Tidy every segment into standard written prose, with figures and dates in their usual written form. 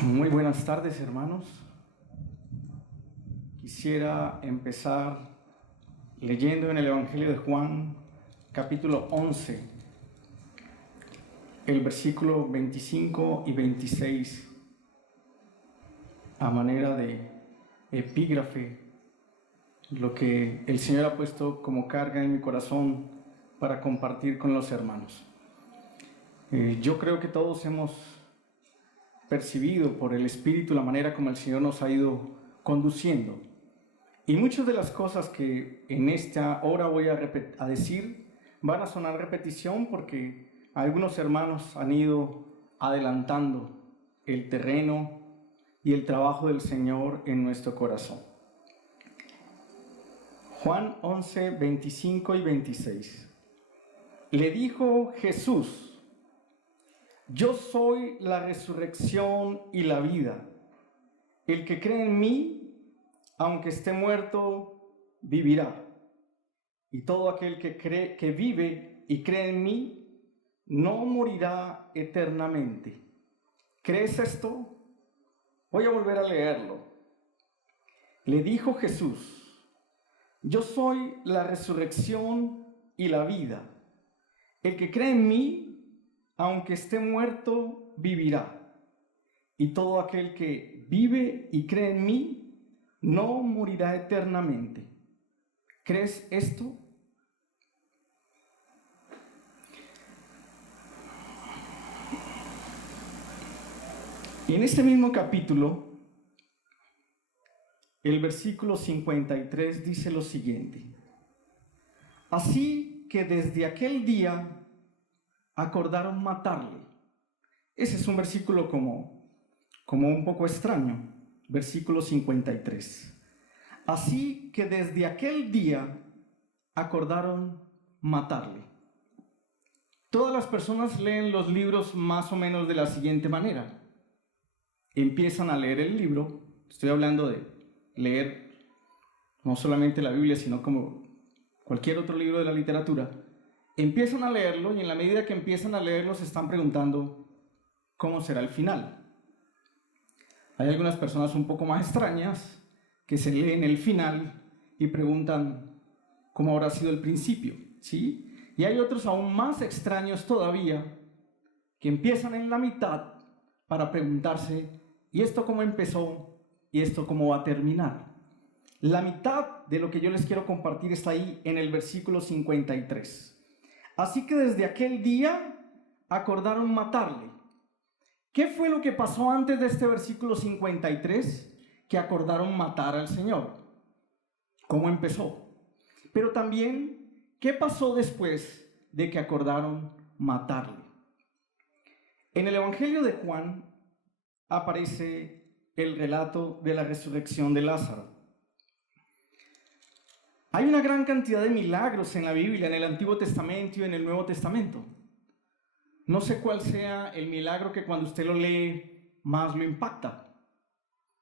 Muy buenas tardes, hermanos. Quisiera empezar leyendo en el Evangelio de Juan, capítulo 11, el versículo 25 y 26, a manera de epígrafe, lo que el Señor ha puesto como carga en mi corazón para compartir con los hermanos. Yo creo que todos hemos percibido por el Espíritu la manera como el Señor nos ha ido conduciendo. Y muchas de las cosas que en esta hora voy a decir van a sonar repetición porque algunos hermanos han ido adelantando el terreno y el trabajo del Señor en nuestro corazón. Juan 11, 25 y 26. Le dijo Jesús: yo soy la resurrección y la vida. El que cree en mí, aunque esté muerto, vivirá. Y todo aquel que vive y cree en mí, no morirá eternamente. ¿Crees esto? Voy a volver a leerlo. Le dijo Jesús: yo soy la resurrección y la vida. El que cree en mí, aunque esté muerto, vivirá. Y todo aquel que vive y cree en mí, no morirá eternamente. ¿Crees esto? Y en este mismo capítulo, el versículo 53 dice lo siguiente: así que desde aquel día acordaron matarle. Ese es un versículo como un poco extraño. Versículo 53. Así que desde aquel día acordaron matarle. Todas las personas leen los libros más o menos de la siguiente manera. Empiezan a leer el libro. Estoy hablando de leer no solamente la Biblia, sino como cualquier otro libro de la literatura. Empiezan a leerlo y en la medida que empiezan a leerlo se están preguntando cómo será el final. Hay algunas personas un poco más extrañas que se leen el final y preguntan cómo habrá sido el principio, ¿sí? Y hay otros aún más extraños todavía que empiezan en la mitad para preguntarse: ¿y esto cómo empezó? ¿Y esto cómo va a terminar? La mitad de lo que yo les quiero compartir está ahí en el versículo 53. Así que desde aquel día acordaron matarle. ¿Qué fue lo que pasó antes de este versículo 53? Que acordaron matar al Señor. ¿Cómo empezó? Pero también, ¿qué pasó después de que acordaron matarle? En el Evangelio de Juan aparece el relato de la resurrección de Lázaro. Hay una gran cantidad de milagros en la Biblia, en el Antiguo Testamento y en el Nuevo Testamento. No sé cuál sea el milagro que cuando usted lo lee más lo impacta.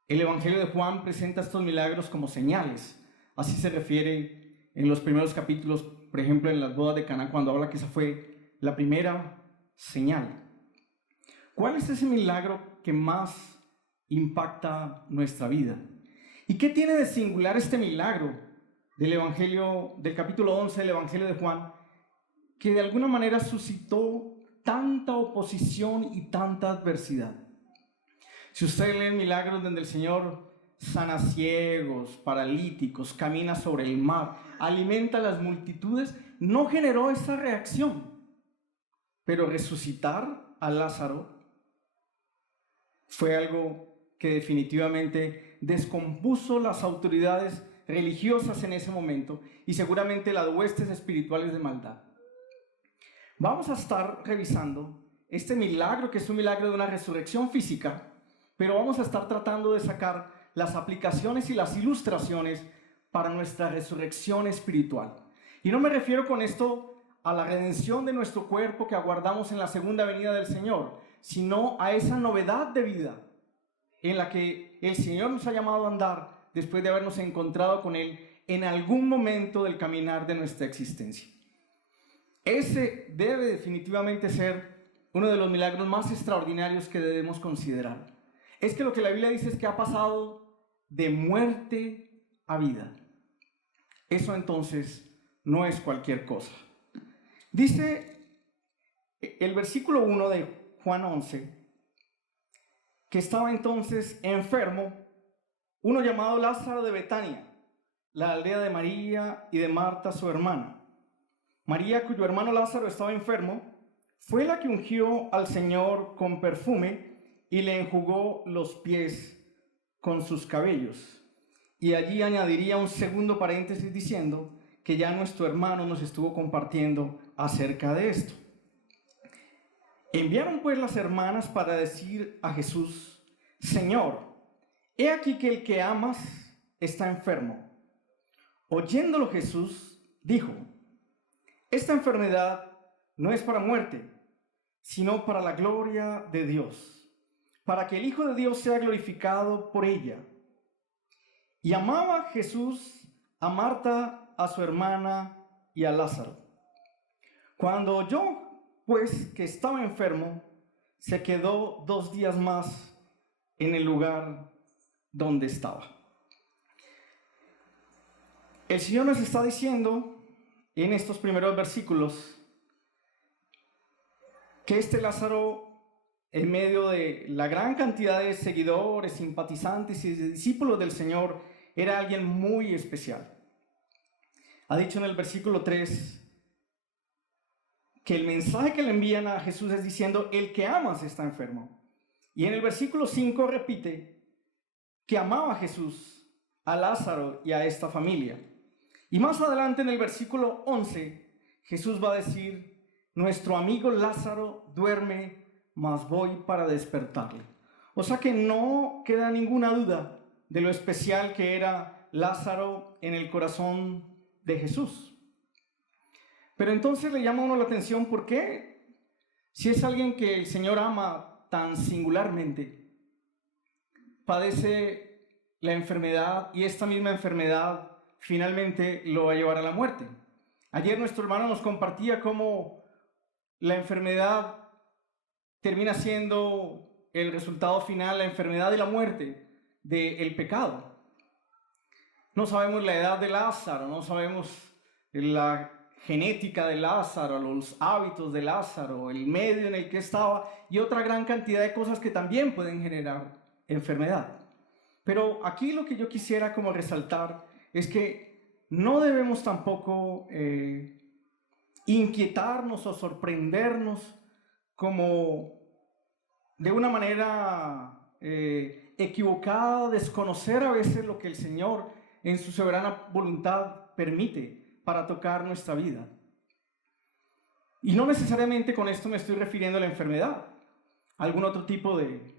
El Evangelio de Juan presenta estos milagros como señales. Así se refiere en los primeros capítulos, por ejemplo, en las bodas de Caná, cuando habla que esa fue la primera señal. ¿Cuál es ese milagro que más impacta nuestra vida? ¿Y qué tiene de singular este milagro del Evangelio, del capítulo 11 del Evangelio de Juan, que de alguna manera suscitó tanta oposición y tanta adversidad? Si usted lee milagros donde el Señor sana ciegos, paralíticos, camina sobre el mar, alimenta a las multitudes, no generó esa reacción. Pero resucitar a Lázaro fue algo que definitivamente descompuso las autoridades religiosas en ese momento y seguramente las huestes espirituales de maldad. Vamos a estar revisando este milagro, que es un milagro de una resurrección física, pero vamos a estar tratando de sacar las aplicaciones y las ilustraciones para nuestra resurrección espiritual. Y no me refiero con esto a la redención de nuestro cuerpo que aguardamos en la segunda venida del Señor, sino a esa novedad de vida en la que el Señor nos ha llamado a andar después de habernos encontrado con Él en algún momento del caminar de nuestra existencia. Ese debe definitivamente ser uno de los milagros más extraordinarios que debemos considerar. es que lo que la Biblia dice es que ha pasado de muerte a vida. Eso entonces no es cualquier cosa. Dice el versículo 1 de Juan 11, que estaba entonces enfermo uno llamado Lázaro de Betania, la aldea de María y de Marta, su hermana. María, cuyo hermano Lázaro estaba enfermo, fue la que ungió al Señor con perfume y le enjugó los pies con sus cabellos. Y allí añadiría un segundo paréntesis diciendo que ya nuestro hermano nos estuvo compartiendo acerca de esto. Enviaron pues las hermanas para decir a Jesús: Señor, he aquí que el que amas está enfermo. Oyéndolo Jesús dijo: esta enfermedad no es para muerte, sino para la gloria de Dios, para que el Hijo de Dios sea glorificado por ella. Y amaba Jesús a Marta, a su hermana y a Lázaro. Cuando oyó pues que estaba enfermo, se quedó 2 días más en el lugar donde estaba. El Señor nos está diciendo en estos primeros versículos que este Lázaro, en medio de la gran cantidad de seguidores, simpatizantes y de discípulos del Señor, era alguien muy especial. Ha dicho en el versículo 3 que el mensaje que le envían a Jesús es diciendo: el que amas está enfermo. Y en el versículo 5 repite que amaba a Jesús, a Lázaro y a esta familia. Y más adelante en el versículo 11, Jesús va a decir: nuestro amigo Lázaro duerme, mas voy para despertarle. O sea que no queda ninguna duda de lo especial que era Lázaro en el corazón de Jesús. Pero entonces le llama a uno la atención: ¿por qué? Si es alguien que el Señor ama tan singularmente, padece la enfermedad, y esta misma enfermedad finalmente lo va a llevar a la muerte. Ayer nuestro hermano nos compartía cómo la enfermedad termina siendo el resultado final, la enfermedad y la muerte del pecado. No sabemos la edad de Lázaro, no sabemos la genética de Lázaro, los hábitos de Lázaro, el medio en el que estaba y otra gran cantidad de cosas que también pueden generar enfermedad. Pero aquí lo que yo quisiera como resaltar es que no debemos tampoco inquietarnos o sorprendernos como de una manera equivocada, desconocer a veces lo que el Señor en su soberana voluntad permite para tocar nuestra vida. Y no necesariamente con esto me estoy refiriendo a la enfermedad, a algún otro tipo de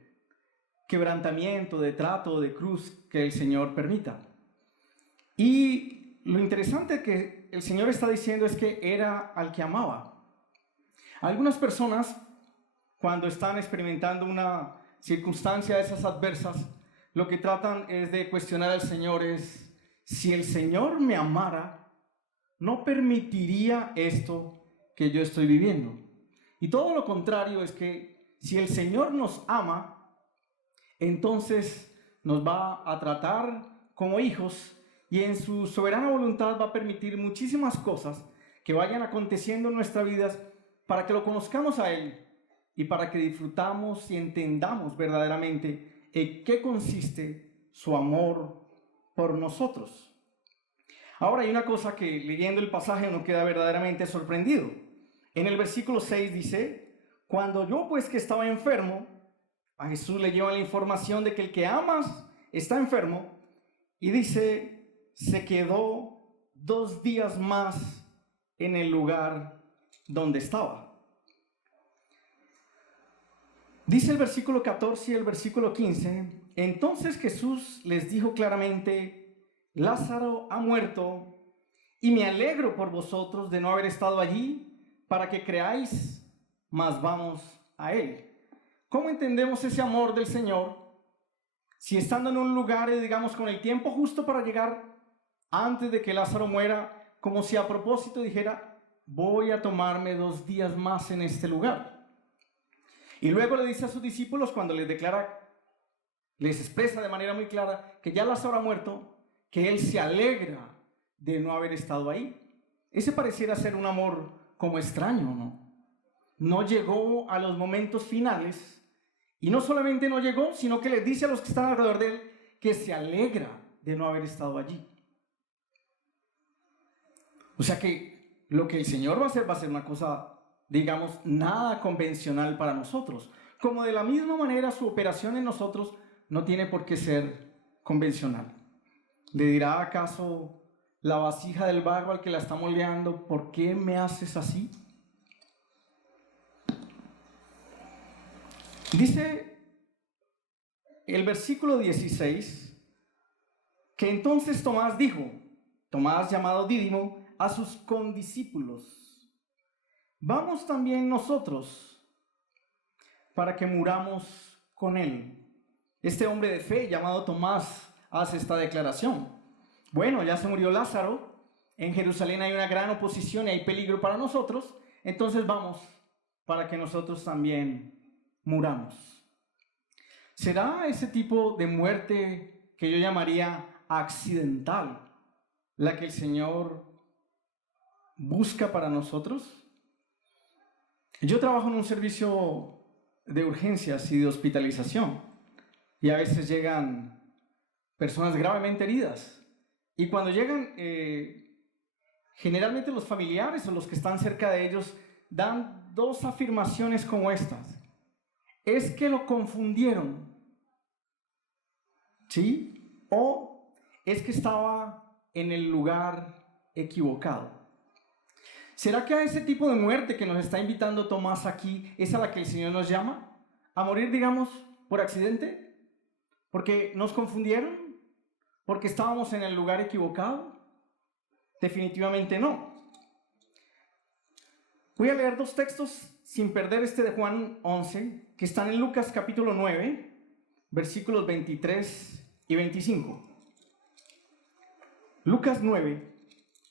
quebrantamiento, de trato, de cruz que el Señor permita. Y lo interesante que el Señor está diciendo es que era al que amaba. Algunas personas, cuando están experimentando una circunstancia de esas adversas, lo que tratan es de cuestionar al Señor es: si el Señor me amara, no permitiría esto que yo estoy viviendo. Y todo lo contrario es que si el Señor nos ama, entonces nos va a tratar como hijos y en su soberana voluntad va a permitir muchísimas cosas que vayan aconteciendo en nuestras vidas para que lo conozcamos a Él y para que disfrutamos y entendamos verdaderamente en qué consiste su amor por nosotros. Ahora hay una cosa que leyendo el pasaje uno queda verdaderamente sorprendido. En el versículo 6 dice: cuando yo pues que estaba enfermo, a Jesús le lleva la información de que el que amas está enfermo, y dice: se quedó 2 días más en el lugar donde estaba. Dice el versículo 14 y el versículo 15: entonces Jesús les dijo claramente: Lázaro ha muerto, y me alegro por vosotros de no haber estado allí para que creáis, mas vamos a él. ¿Cómo entendemos ese amor del Señor? Si estando en un lugar, digamos, con el tiempo justo para llegar antes de que Lázaro muera, como si a propósito dijera: voy a tomarme 2 días más en este lugar. Y luego le dice a sus discípulos, cuando les declara les expresa de manera muy clara que ya Lázaro ha muerto, que él se alegra de no haber estado ahí. Ese pareciera ser un amor como extraño, ¿no? No llegó a los momentos finales, y no solamente no llegó, sino que les dice a los que están alrededor de él que se alegra de no haber estado allí. O sea que lo que el Señor va a ser una cosa, digamos, nada convencional para nosotros. Como de la misma manera su operación en nosotros no tiene por qué ser convencional. ¿Le dirá acaso la vasija del vago al que la está moldeando, ¿por qué me haces así? Dice el versículo 16 que entonces Tomás dijo, Tomás llamado Dídimo, a sus condiscípulos, vamos también nosotros para que muramos con él. Este hombre de fe llamado Tomás hace esta declaración. Bueno, ya se murió Lázaro, en Jerusalén hay una gran oposición y hay peligro para nosotros, entonces vamos para que nosotros también muramos. ¿Será ese tipo de muerte que yo llamaría accidental la que el Señor busca para nosotros? Yo trabajo en un servicio de urgencias y de hospitalización y a veces llegan personas gravemente heridas y cuando llegan generalmente los familiares o los que están cerca de ellos dan dos afirmaciones como estas. Es que lo confundieron, ¿sí? O es que estaba en el lugar equivocado. ¿Será que a ese tipo de muerte que nos está invitando Tomás aquí es a la que el Señor nos llama? ¿A morir, digamos, por accidente? ¿Porque nos confundieron? ¿Porque estábamos en el lugar equivocado? Definitivamente no. Voy a leer dos textos sin perder este de Juan 11, que están en Lucas capítulo 9, versículos 23 y 25. Lucas 9,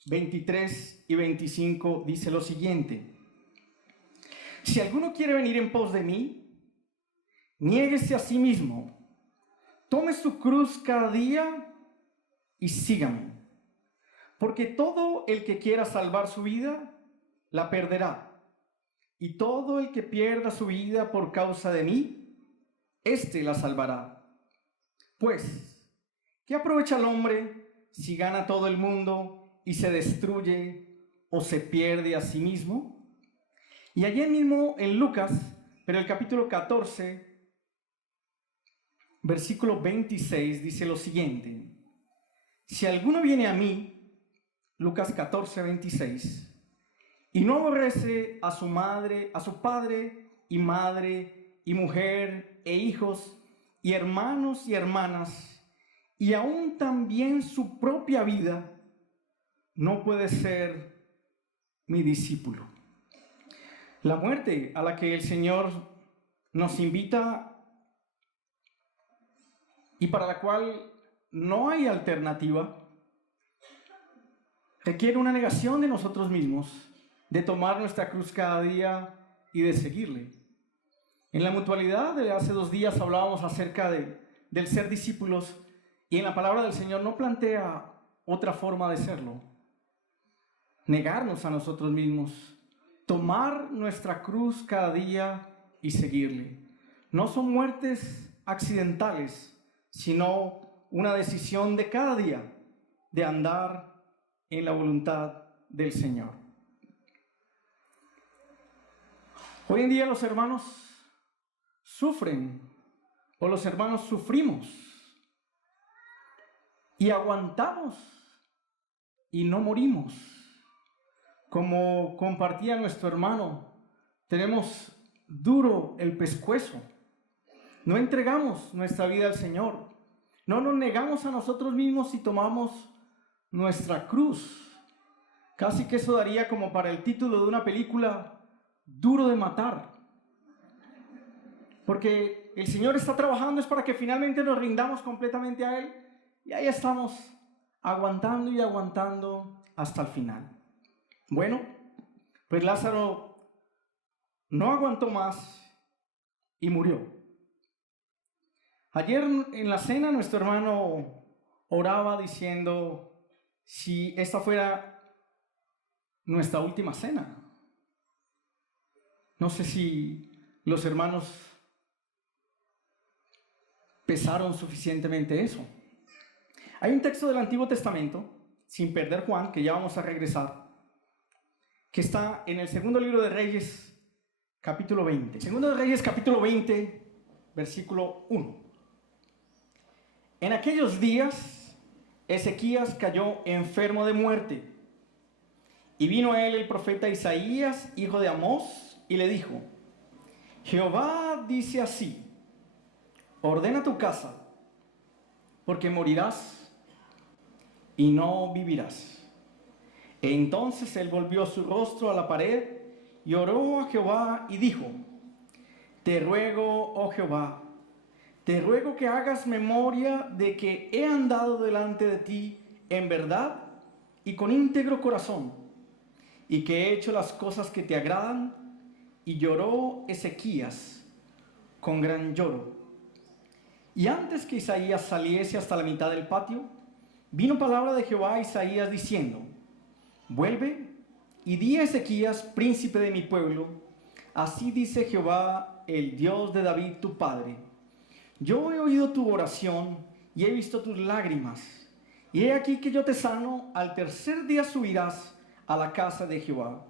23 y 25 dice lo siguiente. Si alguno quiere venir en pos de mí, niéguese a sí mismo, tome su cruz cada día y sígame. Porque todo el que quiera salvar su vida, la perderá. Y todo el que pierda su vida por causa de mí, éste la salvará. Pues, ¿qué aprovecha el hombre si gana todo el mundo y se destruye o se pierde a sí mismo? Y allí mismo en Lucas, pero el capítulo 14, versículo 26, dice lo siguiente. Si alguno viene a mí, Lucas 14, 26, y no aborrece a su madre, a su padre y madre y mujer e hijos y hermanos y hermanas, y aún también su propia vida, no puede ser mi discípulo. La muerte a la que el Señor nos invita y para la cual no hay alternativa, requiere una negación de nosotros mismos, de tomar nuestra cruz cada día y de seguirle. En la mutualidad de hace 2 días hablábamos acerca del ser discípulos y en la palabra del Señor no plantea otra forma de serlo. Negarnos a nosotros mismos, tomar nuestra cruz cada día y seguirle. No son muertes accidentales, sino una decisión de cada día de andar en la voluntad del Señor. Hoy en día los hermanos sufren o los hermanos sufrimos y aguantamos y no morimos. Como compartía nuestro hermano, tenemos duro el pescuezo. No entregamos nuestra vida al Señor. No nos negamos a nosotros mismos y tomamos nuestra cruz. Casi que eso daría como para el título de una película, Duro de matar. Porque el Señor está trabajando es para que finalmente nos rindamos completamente a Él. Y ahí estamos, aguantando y aguantando hasta el final. Bueno, pues Lázaro no aguantó más y murió. Ayer en la cena nuestro hermano oraba diciendo si esta fuera nuestra última cena. No sé si los hermanos pesaron suficientemente eso. Hay un texto del Antiguo Testamento, sin perder Juan, que ya vamos a regresar, que está en el segundo libro de Reyes, capítulo 20. Segundo de Reyes, capítulo 20, versículo 1. En aquellos días, Ezequías cayó enfermo de muerte, y vino a él el profeta Isaías, hijo de Amós, y le dijo: Jehová dice así: ordena tu casa, porque morirás y no vivirás. Entonces él volvió su rostro a la pared y oró a Jehová y dijo: te ruego, oh Jehová, te ruego que hagas memoria de que he andado delante de ti en verdad y con íntegro corazón, y que he hecho las cosas que te agradan. Y lloró Ezequías con gran lloro. Y antes que Isaías saliese hasta la mitad del patio, vino palabra de Jehová a Isaías diciendo: vuelve y di a Ezequías, príncipe de mi pueblo, así dice Jehová, el Dios de David tu padre: yo he oído tu oración y he visto tus lágrimas, y he aquí que yo te sano. Al tercer día subirás a la casa de Jehová,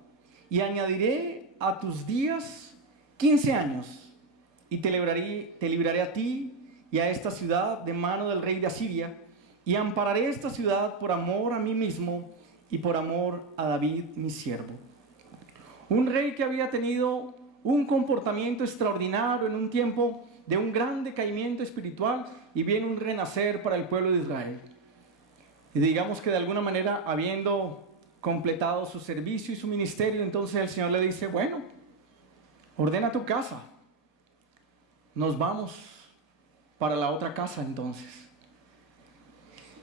y añadiré a tus días 15 años, y te libraré a ti y a esta ciudad de mano del rey de Asiria, y ampararé esta ciudad por amor a mí mismo y por amor a David mi siervo. Un rey que había tenido un comportamiento extraordinario en un tiempo de un gran decaimiento espiritual, y viene un renacer para el pueblo de Israel. Y digamos que de alguna manera, habiendo completado su servicio y su ministerio, entonces el Señor le dice: bueno, ordena tu casa, nos vamos para la otra casa entonces.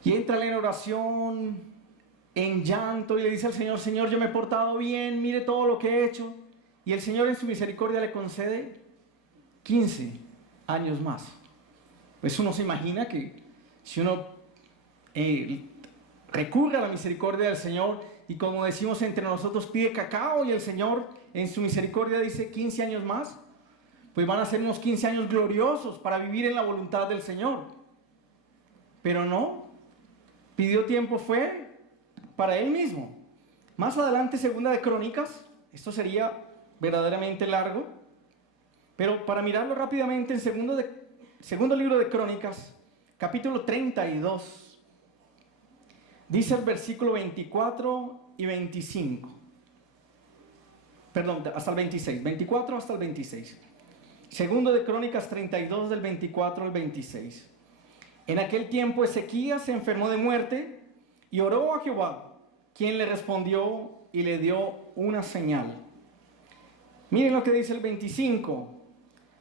Y entra en oración, en llanto, y le dice al Señor: Señor, yo me he portado bien, mire todo lo que he hecho. Y el Señor en su misericordia le concede 15 años más. Pues uno se imagina que si uno recurre a la misericordia del Señor, y como decimos entre nosotros, pide cacao, y el Señor en su misericordia dice 15 años más, pues van a ser unos 15 años gloriosos para vivir en la voluntad del Señor. Pero no, pidió tiempo fue para él mismo. Más adelante, segunda de Crónicas, esto sería verdaderamente largo, pero para mirarlo rápidamente, en segundo libro de Crónicas, capítulo 32, dice el versículo 24 y 25. Perdón, hasta el 26. 24 hasta el 26. Segundo de Crónicas 32, del 24 al 26. En aquel tiempo Ezequías se enfermó de muerte y oró a Jehová, quien le respondió y le dio una señal. Miren lo que dice el 25.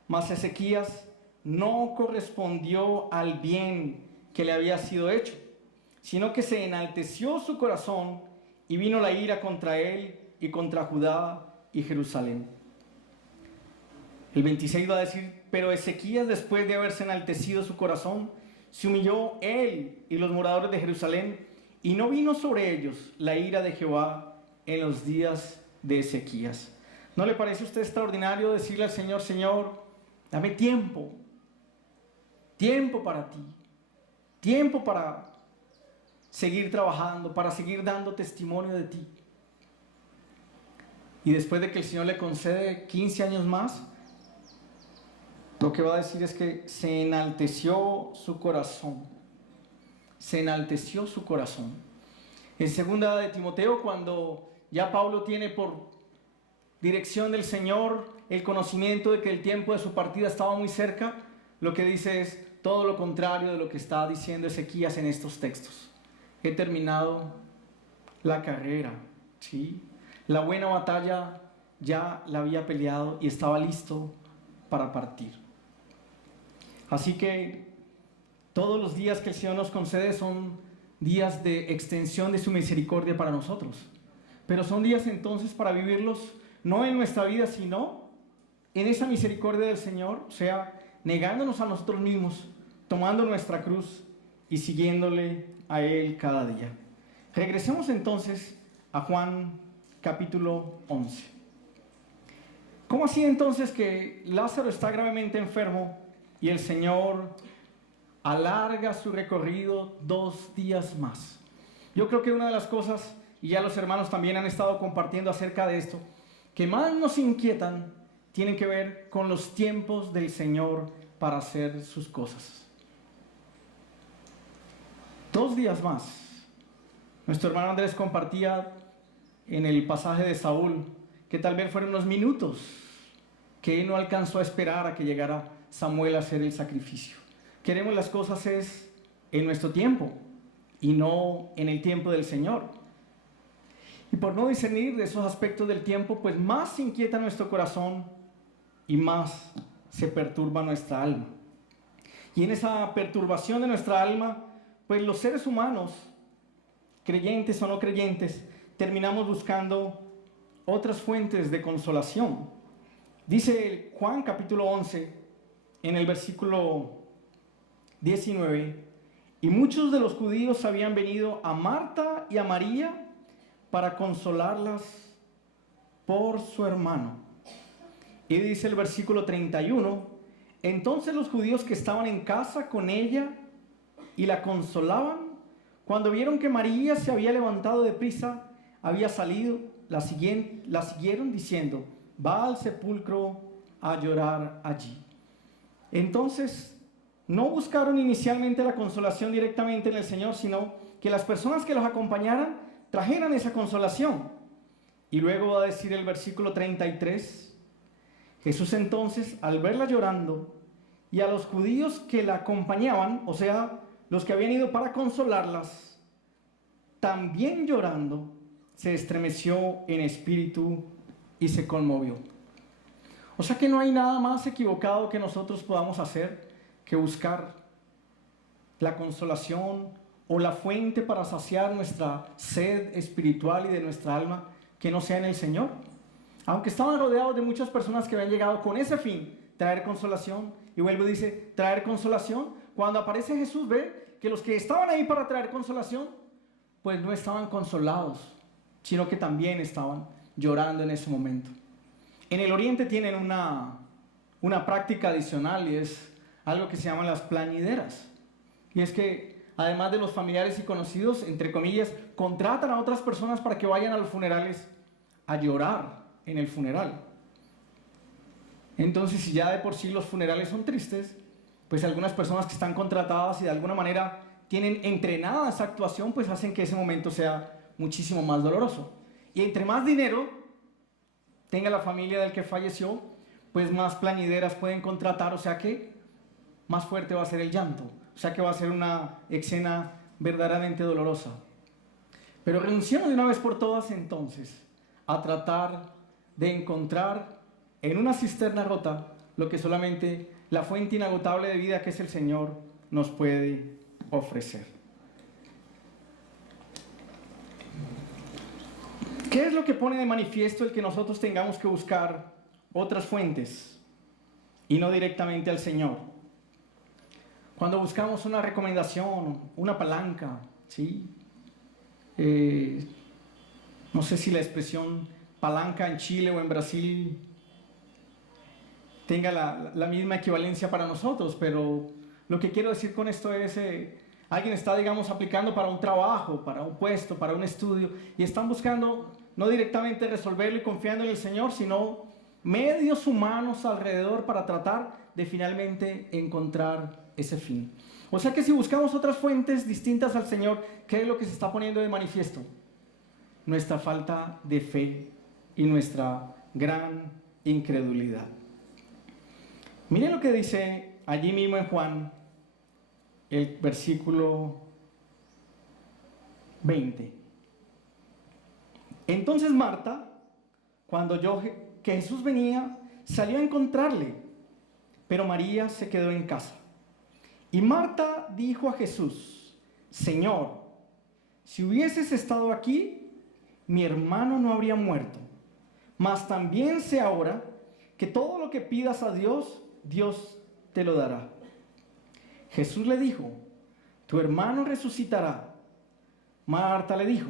Mas Ezequías no correspondió al bien que le había sido hecho, sino que se enalteció su corazón, y vino la ira contra él y contra Judá y Jerusalén. El 26 va a decir: pero Ezequías, después de haberse enaltecido su corazón, se humilló él y los moradores de Jerusalén, y no vino sobre ellos la ira de Jehová en los días de Ezequías. ¿No le parece a usted extraordinario decirle al Señor: Señor, dame tiempo para ti, tiempo para seguir trabajando, para seguir dando testimonio de ti? Y después de que el Señor le concede 15 años más, lo que va a decir es que se enalteció su corazón. Se enalteció su corazón. En segunda de Timoteo, cuando ya Pablo tiene por dirección del Señor el conocimiento de que el tiempo de su partida estaba muy cerca, lo que dice es todo lo contrario de lo que está diciendo Ezequías en estos textos. He terminado la carrera, ¿sí? La buena batalla ya la había peleado y estaba listo para partir. Así que todos los días que el Señor nos concede son días de extensión de su misericordia para nosotros. Pero son días entonces para vivirlos no en nuestra vida, sino en esa misericordia del Señor, o sea, negándonos a nosotros mismos tomando nuestra cruz y siguiéndole a Él cada día. Regresemos entonces a Juan capítulo 11. ¿Cómo así entonces que Lázaro está gravemente enfermo y el Señor alarga su recorrido 2 días más? Yo creo que una de las cosas, y ya los hermanos también han estado compartiendo acerca de esto, que más nos inquietan, tienen que ver con los tiempos del Señor para hacer sus cosas. 2 días más. Nuestro hermano Andrés compartía en el pasaje de Saúl que tal vez fueron unos minutos que él no alcanzó a esperar a que llegara Samuel a hacer el sacrificio. Queremos las cosas es en nuestro tiempo y no en el tiempo del Señor. Y por no discernir de esos aspectos del tiempo, pues más se inquieta nuestro corazón y más se perturba nuestra alma. Y en esa perturbación de nuestra alma, pues los seres humanos, creyentes o no creyentes, terminamos buscando otras fuentes de consolación. Dice Juan capítulo 11, en el versículo 19, y muchos de los judíos habían venido a Marta y a María para consolarlas por su hermano. Y dice el versículo 31, entonces los judíos que estaban en casa con ella y la consolaban, cuando vieron que María se había levantado de prisa, había salido, la siguieron diciendo, va al sepulcro a llorar allí. Entonces, no buscaron inicialmente la consolación directamente en el Señor, sino que las personas que los acompañaran trajeran esa consolación. Y luego va a decir el versículo 33, Jesús entonces, al verla llorando, y a los judíos que la acompañaban, o sea, los que habían ido para consolarlas, también llorando, se estremeció en espíritu y se conmovió. O sea que no hay nada más equivocado que nosotros podamos hacer que buscar la consolación o la fuente para saciar nuestra sed espiritual y de nuestra alma que no sea en el Señor. Aunque estaban rodeados de muchas personas que habían llegado con ese fin, traer consolación, y vuelve y dice, traer consolación, cuando aparece Jesús ve que los que estaban ahí para traer consolación, pues no estaban consolados, sino que también estaban llorando en ese momento. En el Oriente tienen una práctica adicional y es algo que se llaman las plañideras. Y es que además de los familiares y conocidos, entre comillas, contratan a otras personas para que vayan a los funerales a llorar en el funeral. Entonces, si ya de por sí los funerales son tristes, pues algunas personas que están contratadas y de alguna manera tienen entrenada esa actuación, pues hacen que ese momento sea muchísimo más doloroso. Y entre más dinero tenga la familia del que falleció, pues más plañideras pueden contratar, o sea que más fuerte va a ser el llanto, o sea que va a ser una escena verdaderamente dolorosa. Pero renunciemos de una vez por todas entonces a tratar de encontrar en una cisterna rota lo que solamente la fuente inagotable de vida que es el Señor nos puede ofrecer. ¿Qué es lo que pone de manifiesto el que nosotros tengamos que buscar otras fuentes y no directamente al Señor? Cuando buscamos una recomendación, una palanca, ¿sí? No sé si la expresión palanca en Chile o en Brasil tenga la misma equivalencia para nosotros, pero lo que quiero decir con esto es, alguien está, digamos, aplicando para un trabajo, para un puesto, para un estudio, y están buscando no directamente resolverlo y confiando en el Señor, sino medios humanos alrededor para tratar de finalmente encontrar ese fin. O sea que si buscamos otras fuentes distintas al Señor, ¿qué es lo que se está poniendo de manifiesto? Nuestra falta de fe y nuestra gran incredulidad. Miren lo que dice allí mismo en Juan, el versículo 20. Entonces Marta, cuando oyó que Jesús venía, salió a encontrarle, pero María se quedó en casa. Y Marta dijo a Jesús, Señor, si hubieses estado aquí, mi hermano no habría muerto. Mas también sé ahora que todo lo que pidas a Dios, Dios te lo dará. Jesús le dijo, tu hermano resucitará. Marta le dijo,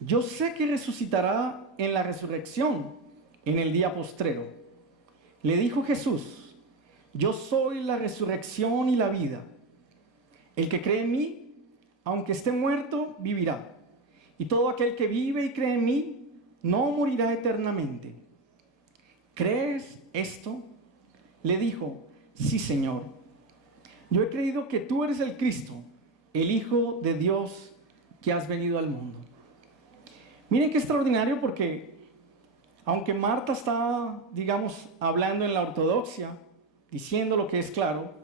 yo sé que resucitará en la resurrección, en el día postrero. Le dijo Jesús, yo soy la resurrección y la vida. El que cree en mí, aunque esté muerto, vivirá. Y todo aquel que vive y cree en mí, no morirá eternamente. ¿Crees esto? Le dijo, sí, Señor. Yo he creído que tú eres el Cristo, el Hijo de Dios que has venido al mundo. Miren qué extraordinario, porque aunque Marta está, digamos, hablando en la ortodoxia, diciendo lo que es claro,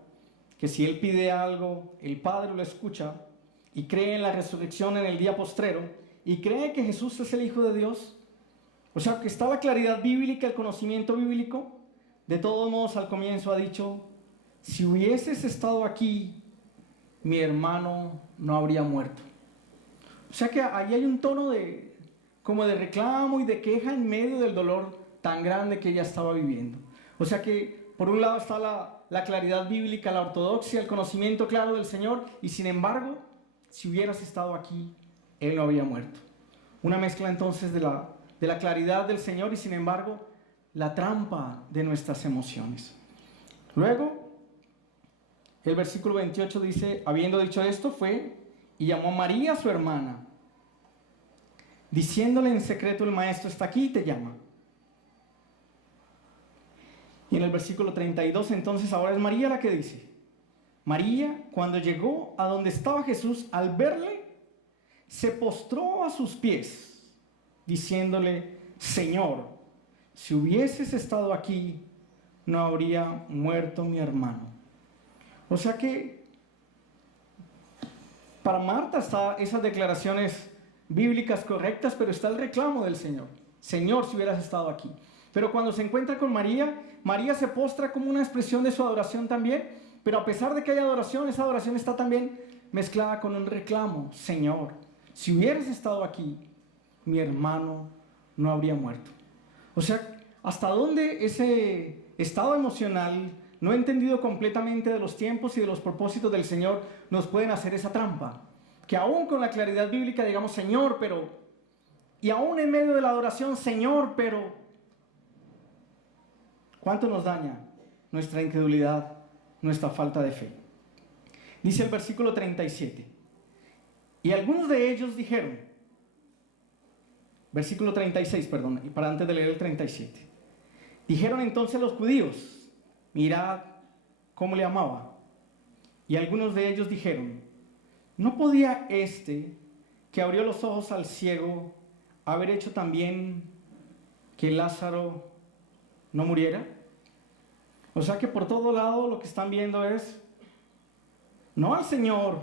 que si él pide algo, el Padre lo escucha, y cree en la resurrección en el día postrero, y cree que Jesús es el Hijo de Dios, o sea, que está la claridad bíblica, el conocimiento bíblico, de todos modos al comienzo ha dicho, si hubieses estado aquí, mi hermano no habría muerto. O sea que ahí hay un tono como de reclamo y de queja en medio del dolor tan grande que ella estaba viviendo. O sea que por un lado está la claridad bíblica, la ortodoxia, el conocimiento claro del Señor, y sin embargo, si hubieras estado aquí, Él no habría muerto. Una mezcla entonces de la claridad del Señor y sin embargo, la trampa de nuestras emociones. Luego, el versículo 28 dice, habiendo dicho esto, fue y llamó a María, su hermana, diciéndole en secreto, el maestro está aquí y te llama. Y en el versículo 32, entonces ahora es María la que dice, María, cuando llegó a donde estaba Jesús, al verle, se postró a sus pies, diciéndole, Señor, si hubieses estado aquí, no habría muerto mi hermano. O sea que para Marta están esas declaraciones bíblicas correctas, pero está el reclamo del Señor. Señor, si hubieras estado aquí. Pero cuando se encuentra con María, María se postra como una expresión de su adoración también, pero a pesar de que hay adoración, esa adoración está también mezclada con un reclamo. Señor, si hubieras estado aquí, mi hermano no habría muerto. O sea, hasta dónde ese estado emocional, no entendido completamente de los tiempos y de los propósitos del Señor, nos pueden hacer esa trampa. Que aún con la claridad bíblica digamos, Señor, pero... Y aún en medio de la adoración, Señor, pero... ¿Cuánto nos daña nuestra incredulidad, nuestra falta de fe? Dice el versículo 37. Y algunos de ellos dijeron, versículo 36, perdón, y para antes de leer el 37. Dijeron entonces los judíos, mirad cómo le amaba. Y algunos de ellos dijeron, ¿no podía este que abrió los ojos al ciego haber hecho también que Lázaro no muriera? O sea que por todo lado lo que están viendo es no al Señor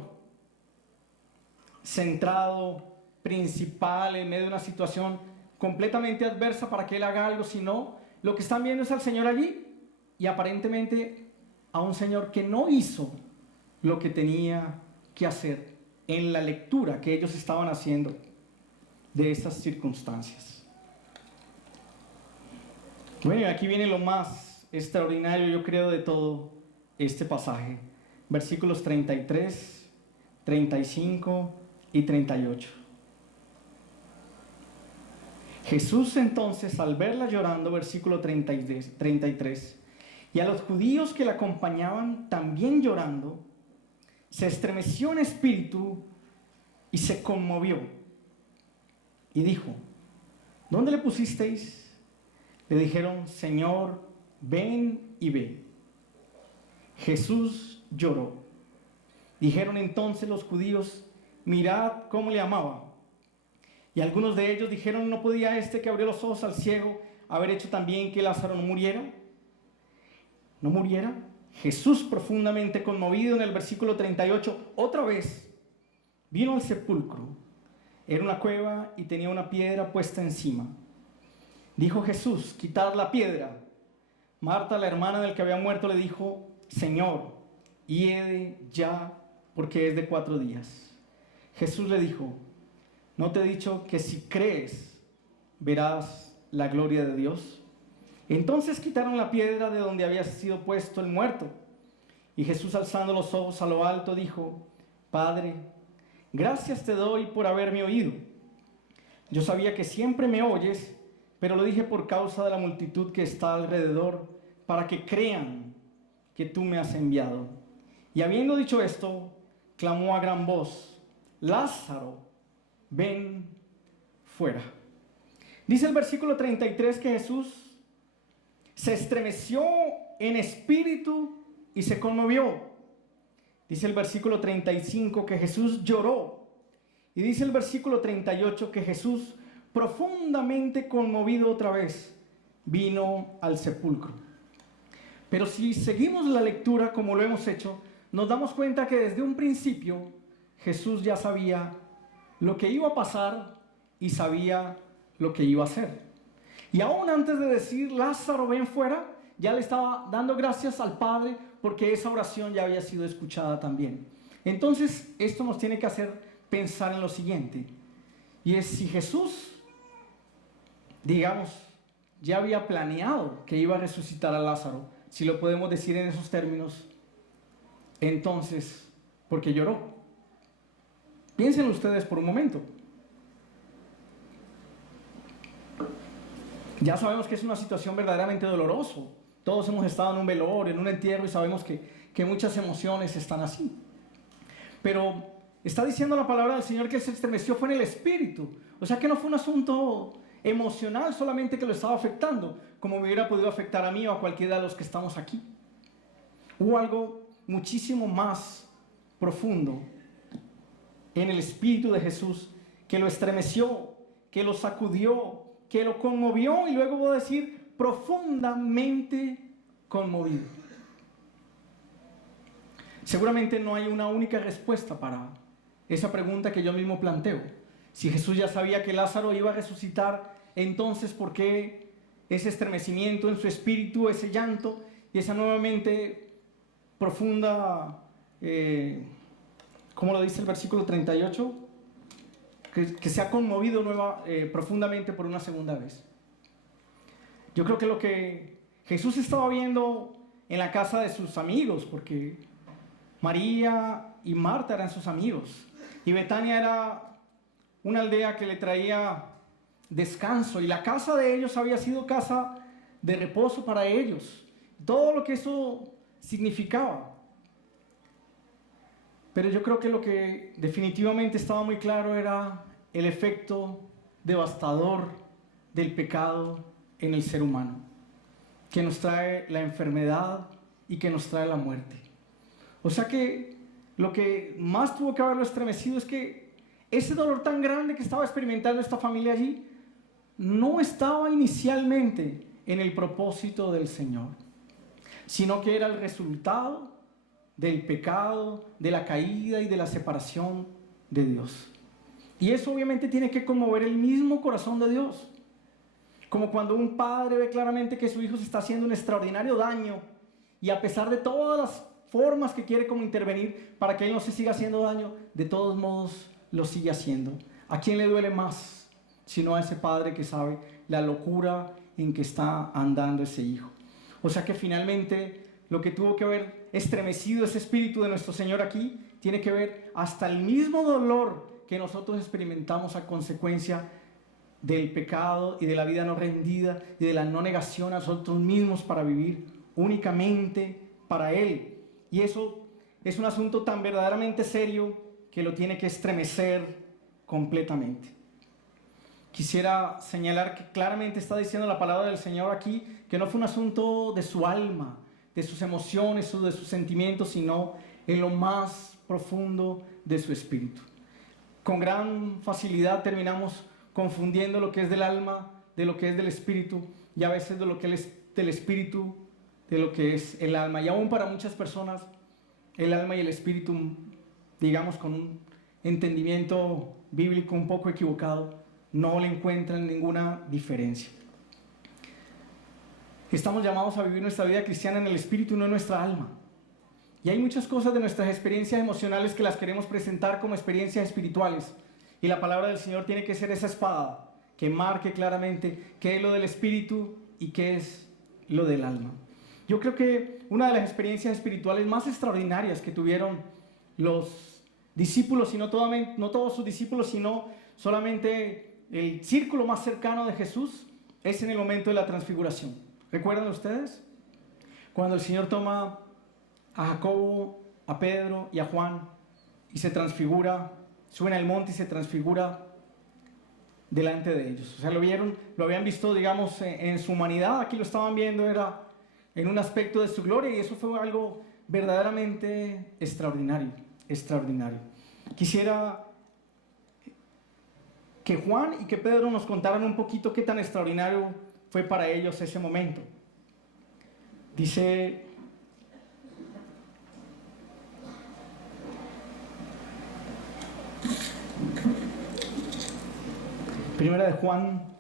centrado, principal, en medio de una situación completamente adversa para que Él haga algo, sino lo que están viendo es al Señor allí y aparentemente a un Señor que no hizo lo que tenía que hacer en la lectura que ellos estaban haciendo de estas circunstancias. Bueno, y aquí viene lo más extraordinario, yo creo, de todo este pasaje. Versículos 33, 35 y 38. Jesús entonces, al verla llorando, versículo 33, y a los judíos que la acompañaban también llorando, se estremeció en espíritu y se conmovió. Y dijo, ¿dónde le pusisteis? Le dijeron, Señor, ven y ve. Jesús lloró. Dijeron entonces los judíos, mirad cómo le amaba. Y algunos de ellos dijeron, ¿no podía este que abrió los ojos al ciego haber hecho también que Lázaro no muriera? ¿No muriera? Jesús, profundamente conmovido, en el versículo 38, otra vez vino al sepulcro. Era una cueva y tenía una piedra puesta encima. Dijo Jesús, quitad la piedra. Marta, la hermana del que había muerto, le dijo, Señor, hiede ya, porque es de 4 días. Jesús le dijo, ¿no te he dicho que si crees, verás la gloria de Dios? Entonces quitaron la piedra de donde había sido puesto el muerto. Y Jesús, alzando los ojos a lo alto, dijo: Padre, gracias te doy por haberme oído. Yo sabía que siempre me oyes, pero lo dije por causa de la multitud que está alrededor, para que crean que tú me has enviado. Y habiendo dicho esto, clamó a gran voz: Lázaro, ven fuera. Dice el versículo 33 que Jesús se estremeció en espíritu y se conmovió. Dice el versículo 35 que Jesús lloró. Y dice el versículo 38 que Jesús, profundamente conmovido otra vez, vino al sepulcro. Pero si seguimos la lectura como lo hemos hecho, nos damos cuenta que desde un principio Jesús ya sabía lo que iba a pasar y sabía lo que iba a hacer. Y aún antes de decir Lázaro, ven fuera, ya le estaba dando gracias al Padre porque esa oración ya había sido escuchada también. Entonces esto nos tiene que hacer pensar en lo siguiente, y es: si Jesús, digamos, ya había planeado que iba a resucitar a Lázaro, si lo podemos decir en esos términos, entonces, ¿por qué lloró? Piensen ustedes por un momento. Ya sabemos que es una situación verdaderamente dolorosa. Todos hemos estado en un velorio, en un entierro, y sabemos que muchas emociones están así. Pero está diciendo la palabra del Señor que Él se estremeció fue en el espíritu. O sea que no fue un asunto emocional solamente que lo estaba afectando, como me hubiera podido afectar a mí o a cualquiera de los que estamos aquí. Hubo algo muchísimo más profundo en el espíritu de Jesús que lo estremeció, que lo sacudió, que lo conmovió, y luego voy a decir profundamente conmovido. Seguramente no hay una única respuesta para esa pregunta que yo mismo planteo. Si Jesús ya sabía que Lázaro iba a resucitar, entonces ¿por qué ese estremecimiento en su espíritu, ese llanto y esa nuevamente profunda, ¿cómo lo dice el versículo 38? Que se ha conmovido profundamente por una segunda vez. Yo creo que lo que Jesús estaba viendo en la casa de sus amigos, porque María y Marta eran sus amigos, y Betania era una aldea que le traía descanso, y la casa de ellos había sido casa de reposo para ellos, todo lo que eso significaba. Pero yo creo que lo que definitivamente estaba muy claro era el efecto devastador del pecado en el ser humano, que nos trae la enfermedad y que nos trae la muerte. O sea que lo que más tuvo que haberlo estremecido es que ese dolor tan grande que estaba experimentando esta familia allí no estaba inicialmente en el propósito del Señor, sino que era el resultado del pecado, de la caída y de la separación de Dios. Y eso obviamente tiene que conmover el mismo corazón de Dios. Como cuando un padre ve claramente que su hijo se está haciendo un extraordinario daño, y a pesar de todas las formas que quiere como intervenir para que él no se siga haciendo daño, de todos modos lo sigue haciendo. ¿A quién le duele más? Sino a ese padre que sabe la locura en que está andando ese hijo. O sea que finalmente lo que tuvo que haber estremecido ese espíritu de nuestro Señor aquí tiene que ver hasta el mismo dolor que nosotros experimentamos a consecuencia del pecado y de la vida no rendida y de la no negación a nosotros mismos para vivir únicamente para Él. Y eso es un asunto tan verdaderamente serio que lo tiene que estremecer completamente. Quisiera señalar que claramente está diciendo la palabra del Señor aquí que no fue un asunto de su alma, de sus emociones o de sus sentimientos, sino en lo más profundo de su espíritu. Con gran facilidad terminamos confundiendo lo que es del alma de lo que es del espíritu, y a veces de lo que es del espíritu de lo que es el alma. Y aún para muchas personas el alma y el espíritu, digamos con un entendimiento bíblico un poco equivocado, no le encuentran ninguna diferencia. Estamos llamados a vivir nuestra vida cristiana en el espíritu, no en nuestra alma. Y hay muchas cosas de nuestras experiencias emocionales que las queremos presentar como experiencias espirituales. Y la palabra del Señor tiene que ser esa espada que marque claramente qué es lo del espíritu y qué es lo del alma. Yo creo que una de las experiencias espirituales más extraordinarias que tuvieron los discípulos, y no todos sus discípulos, sino solamente el círculo más cercano de Jesús, es en el momento de la transfiguración. ¿Recuerdan ustedes? Cuando el Señor toma a Jacobo, a Pedro y a Juan y se transfigura, suben al monte y se transfigura delante de ellos. O sea, lo habían visto, digamos, en su humanidad. Aquí lo estaban viendo, era en un aspecto de su gloria, y eso fue algo verdaderamente extraordinario, extraordinario. Quisiera que Juan y que Pedro nos contaran un poquito qué tan extraordinario fue para ellos ese momento. Dice: Primera de Juan,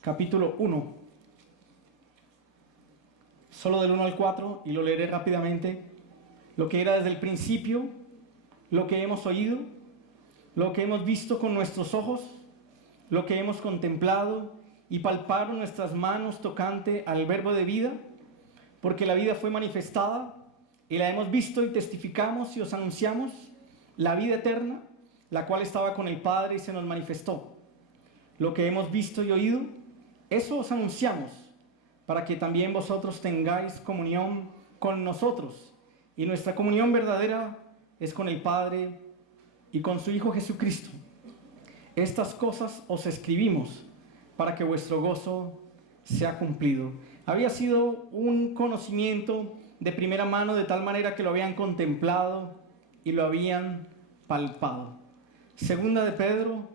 capítulo 1, solo del 1 al 4, y lo leeré rápidamente. Lo que era desde el principio, lo que hemos oído, lo que hemos visto con nuestros ojos, lo que hemos contemplado y palparon nuestras manos tocante al verbo de vida, porque la vida fue manifestada y la hemos visto y testificamos y os anunciamos, la vida eterna, la cual estaba con el Padre y se nos manifestó. Lo que hemos visto y oído, eso os anunciamos, para que también vosotros tengáis comunión con nosotros. Y nuestra comunión verdadera es con el Padre y con su Hijo Jesucristo. Estas cosas os escribimos para que vuestro gozo sea cumplido. Había sido un conocimiento de primera mano, de tal manera que lo habían contemplado y lo habían palpado. Segunda de Pedro,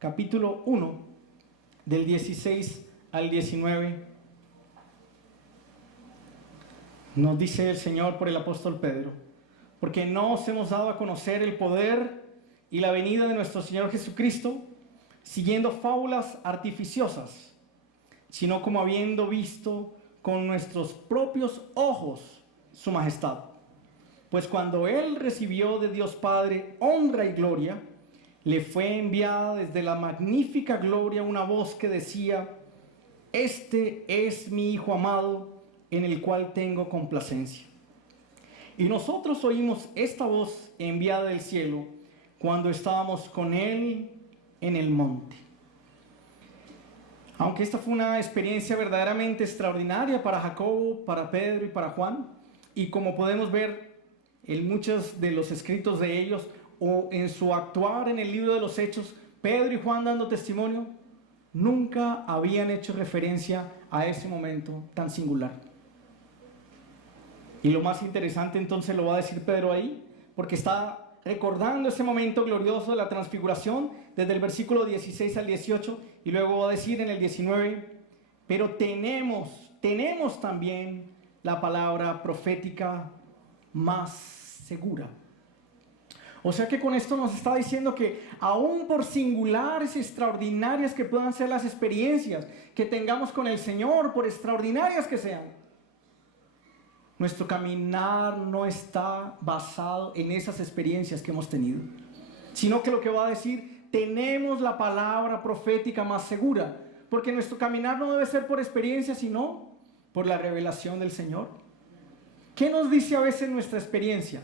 capítulo 1, del 16 al 19, nos dice el Señor por el apóstol Pedro: porque no os hemos dado a conocer el poder y la venida de nuestro Señor Jesucristo, siguiendo fábulas artificiosas, sino como habiendo visto con nuestros propios ojos su majestad. Pues cuando Él recibió de Dios Padre honra y gloria, le fue enviada desde la magnífica gloria una voz que decía: este es mi Hijo amado, en el cual tengo complacencia. Y nosotros oímos esta voz enviada del cielo cuando estábamos con Él en el monte. Aunque esta fue una experiencia verdaderamente extraordinaria para Jacobo, para Pedro y para Juan, y como podemos ver en muchos de los escritos de ellos o en su actuar en el libro de los Hechos, Pedro y Juan dando testimonio, nunca habían hecho referencia a ese momento tan singular. Y lo más interesante entonces lo va a decir Pedro ahí, porque está recordando ese momento glorioso de la transfiguración desde el versículo 16 al 18, y luego va a decir en el 19: pero tenemos también la palabra profética más segura. O sea que con esto nos está diciendo que aún por singulares, extraordinarias que puedan ser las experiencias que tengamos con el Señor, por extraordinarias que sean, nuestro caminar no está basado en esas experiencias que hemos tenido, sino que lo que va a decir: tenemos la palabra profética más segura, porque nuestro caminar no debe ser por experiencia, sino por la revelación del Señor. ¿Qué nos dice a veces nuestra experiencia?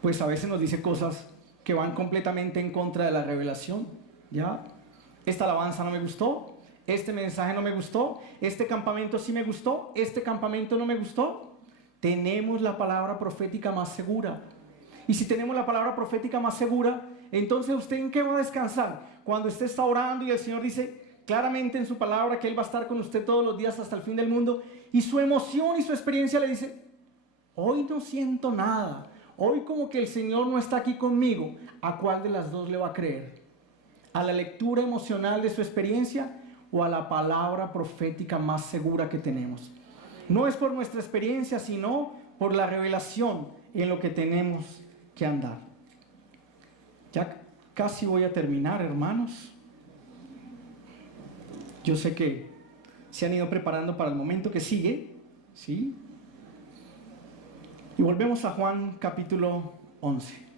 Pues a veces nos dice cosas que van completamente en contra de la revelación. ¿Ya? Esta alabanza no me gustó, este mensaje no me gustó, este campamento sí me gustó, este campamento no me gustó. Tenemos la palabra profética más segura. Y si tenemos la palabra profética más segura, entonces ¿usted en qué va a descansar? Cuando usted está orando y el Señor dice claramente en su palabra que Él va a estar con usted todos los días hasta el fin del mundo, y su emoción y su experiencia le dice: hoy no siento nada, hoy como que el Señor no está aquí conmigo. ¿A cuál de las dos le va a creer? ¿A la lectura emocional de su experiencia o a la palabra profética más segura que tenemos? No es por nuestra experiencia, sino por la revelación en lo que tenemos que andar. Ya casi voy a terminar, hermanos. Yo sé que se han ido preparando para el momento que sigue, ¿sí? Y volvemos a Juan capítulo 11.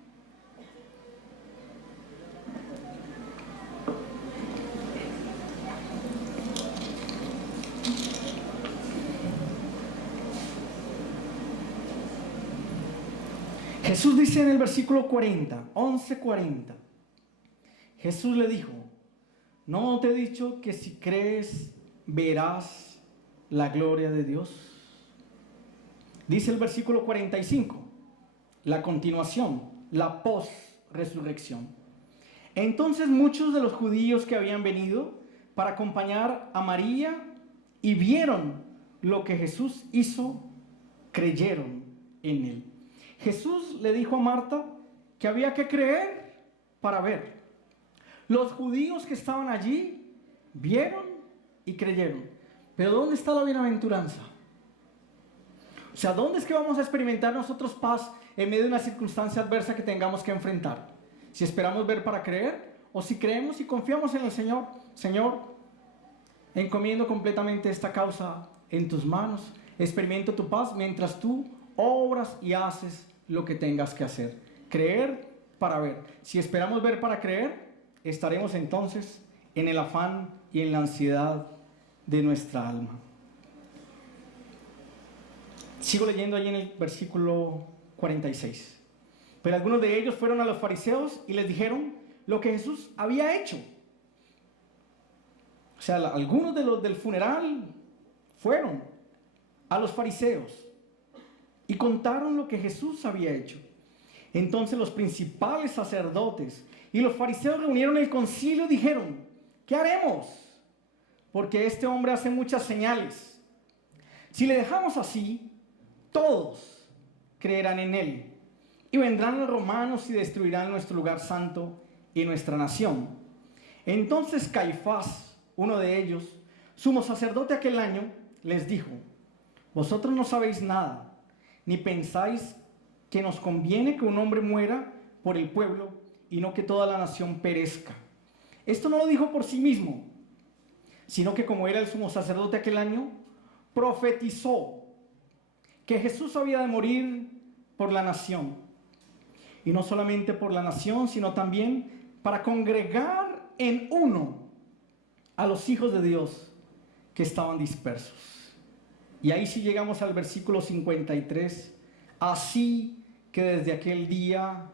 Jesús dice en el versículo 40, 11:40, Jesús le dijo: ¿no te he dicho que si crees verás la gloria de Dios? Dice el versículo 45, la continuación, la post-resurrección. Entonces muchos de los judíos que habían venido para acompañar a María y vieron lo que Jesús hizo, creyeron en él. Jesús le dijo a Marta que había que creer para ver. Los judíos que estaban allí vieron y creyeron. Pero ¿dónde está la bienaventuranza? O sea, ¿dónde es que vamos a experimentar nosotros paz en medio de una circunstancia adversa que tengamos que enfrentar? Si esperamos ver para creer, o si creemos y confiamos en el Señor. Señor, encomiendo completamente esta causa en tus manos, experimento tu paz mientras tú obras y haces lo que tengas que hacer. Creer para ver. Si esperamos ver para creer, estaremos entonces en el afán y en la ansiedad de nuestra alma. Sigo leyendo ahí en el versículo 46. Pero algunos de ellos fueron a los fariseos y les dijeron lo que Jesús había hecho. O sea, algunos de los del funeral fueron a los fariseos y contaron lo que Jesús había hecho. Entonces los principales sacerdotes y los fariseos reunieron el concilio y dijeron: ¿qué haremos? Porque este hombre hace muchas señales. Si le dejamos así, todos creerán en él, y vendrán los romanos y destruirán nuestro lugar santo y nuestra nación. Entonces Caifás, uno de ellos, sumo sacerdote aquel año, les dijo: vosotros no sabéis nada, ni pensáis que nos conviene que un hombre muera por el pueblo y no que toda la nación perezca. Esto no lo dijo por sí mismo, sino que como era el sumo sacerdote aquel año, profetizó que Jesús había de morir por la nación. Y no solamente por la nación, sino también para congregar en uno a los hijos de Dios que estaban dispersos. Y ahí sí llegamos al versículo 53. Así que desde aquel día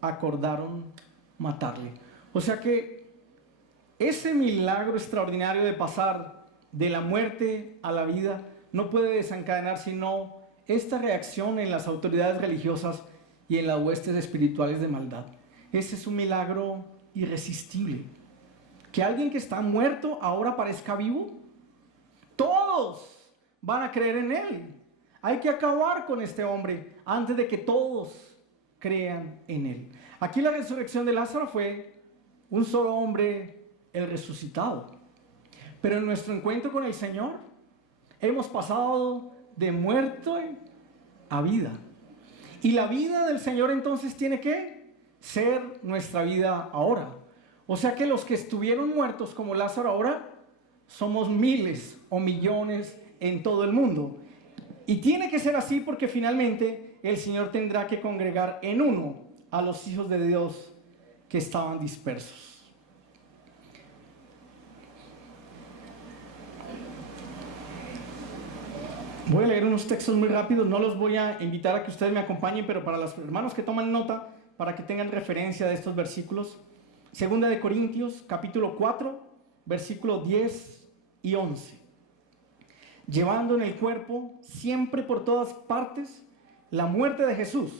acordaron matarle. O sea que ese milagro extraordinario de pasar de la muerte a la vida no puede desencadenar sino esta reacción en las autoridades religiosas y en las huestes espirituales de maldad. Ese es un milagro irresistible. Que alguien que está muerto ahora parezca vivo. Todos van a creer en él. Hay que acabar con este hombre antes de que todos crean en él. Aquí la resurrección de Lázaro fue un solo hombre, el resucitado. Pero en nuestro encuentro con el Señor hemos pasado de muerto a vida. Y la vida del Señor entonces tiene que ser nuestra vida ahora. O sea que los que estuvieron muertos como Lázaro ahora somos miles o millones en todo el mundo. Y tiene que ser así porque finalmente el Señor tendrá que congregar en uno a los hijos de Dios que estaban dispersos. Voy a leer unos textos muy rápidos, no los voy a invitar a que ustedes me acompañen, pero para los hermanos que toman nota, para que tengan referencia de estos versículos. Segunda de Corintios, capítulo 4, versículos 10 y 11. Llevando en el cuerpo, siempre por todas partes, la muerte de Jesús,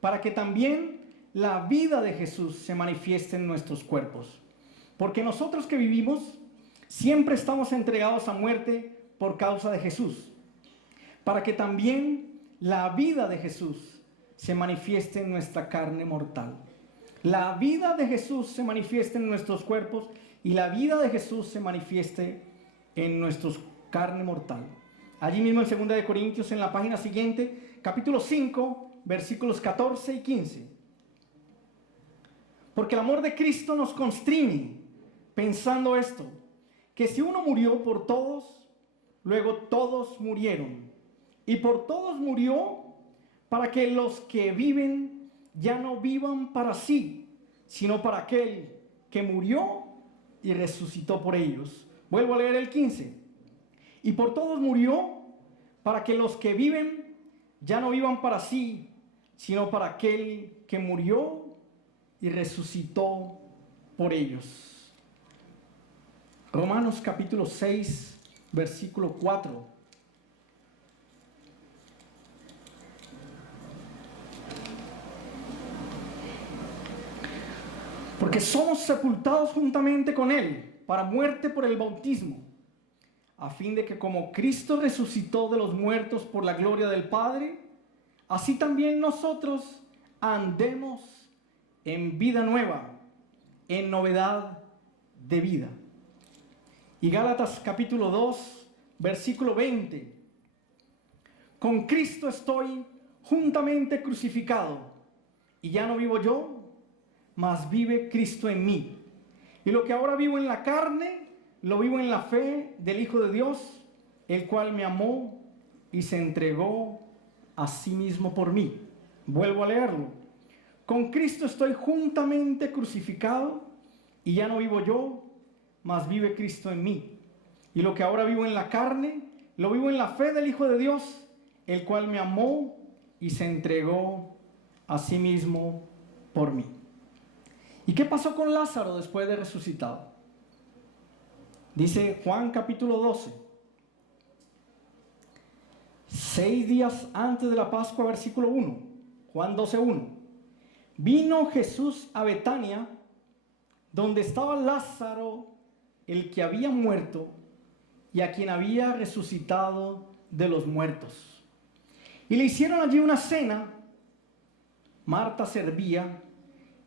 para que también la vida de Jesús se manifieste en nuestros cuerpos. Porque nosotros que vivimos, siempre estamos entregados a muerte por causa de Jesús, para que también la vida de Jesús se manifieste en nuestra carne mortal. La vida de Jesús se manifieste en nuestros cuerpos y la vida de Jesús se manifieste en nuestra carne mortal. Allí mismo en 2 de Corintios, en la página siguiente, capítulo 5, versículos 14 y 15. Porque el amor de Cristo nos constriñe, pensando esto, que si uno murió por todos, luego todos murieron. Y por todos murió, para que los que viven ya no vivan para sí, sino para aquel que murió y resucitó por ellos. Vuelvo a leer el 15. Y por todos murió, para que los que viven ya no vivan para sí, sino para aquel que murió y resucitó por ellos. Romanos capítulo 6, versículo 4. Porque somos sepultados juntamente con Él para muerte por el bautismo, a fin de que como Cristo resucitó de los muertos por la gloria del Padre, así también nosotros andemos en vida nueva, en novedad de vida. Y Gálatas capítulo 2, versículo 20. Con Cristo estoy juntamente crucificado, y ya no vivo yo, mas vive Cristo en mí. Y lo que ahora vivo en la carne, lo vivo en la fe del Hijo de Dios, el cual me amó y se entregó a sí mismo por mí. Vuelvo a leerlo. Con Cristo estoy juntamente crucificado, y ya no vivo yo, mas vive Cristo en mí. Y lo que ahora vivo en la carne, lo vivo en la fe del Hijo de Dios, el cual me amó y se entregó a sí mismo por mí. ¿Y qué pasó con Lázaro después de resucitado? Dice Juan capítulo 12. 6 días antes de la Pascua, versículo 1. Juan 12:1. Vino Jesús a Betania, donde estaba Lázaro, el que había muerto y a quien había resucitado de los muertos. Y le hicieron allí una cena. Marta servía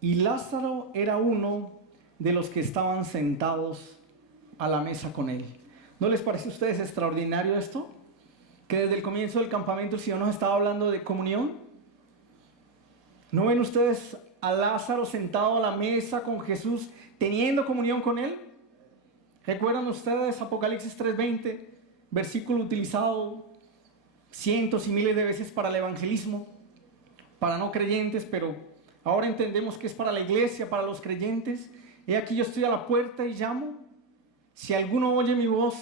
y Lázaro era uno de los que estaban sentados a la mesa con él. ¿No les parece a ustedes extraordinario esto? Que desde el comienzo del campamento el Señor nos estaba hablando de comunión. ¿No ven ustedes a Lázaro sentado a la mesa con Jesús, teniendo comunión con él? ¿Recuerdan ustedes Apocalipsis 3:20, versículo utilizado cientos y miles de veces para el evangelismo, para no creyentes, pero ahora entendemos que es para la iglesia, para los creyentes? He aquí yo estoy a la puerta y llamo. Si alguno oye mi voz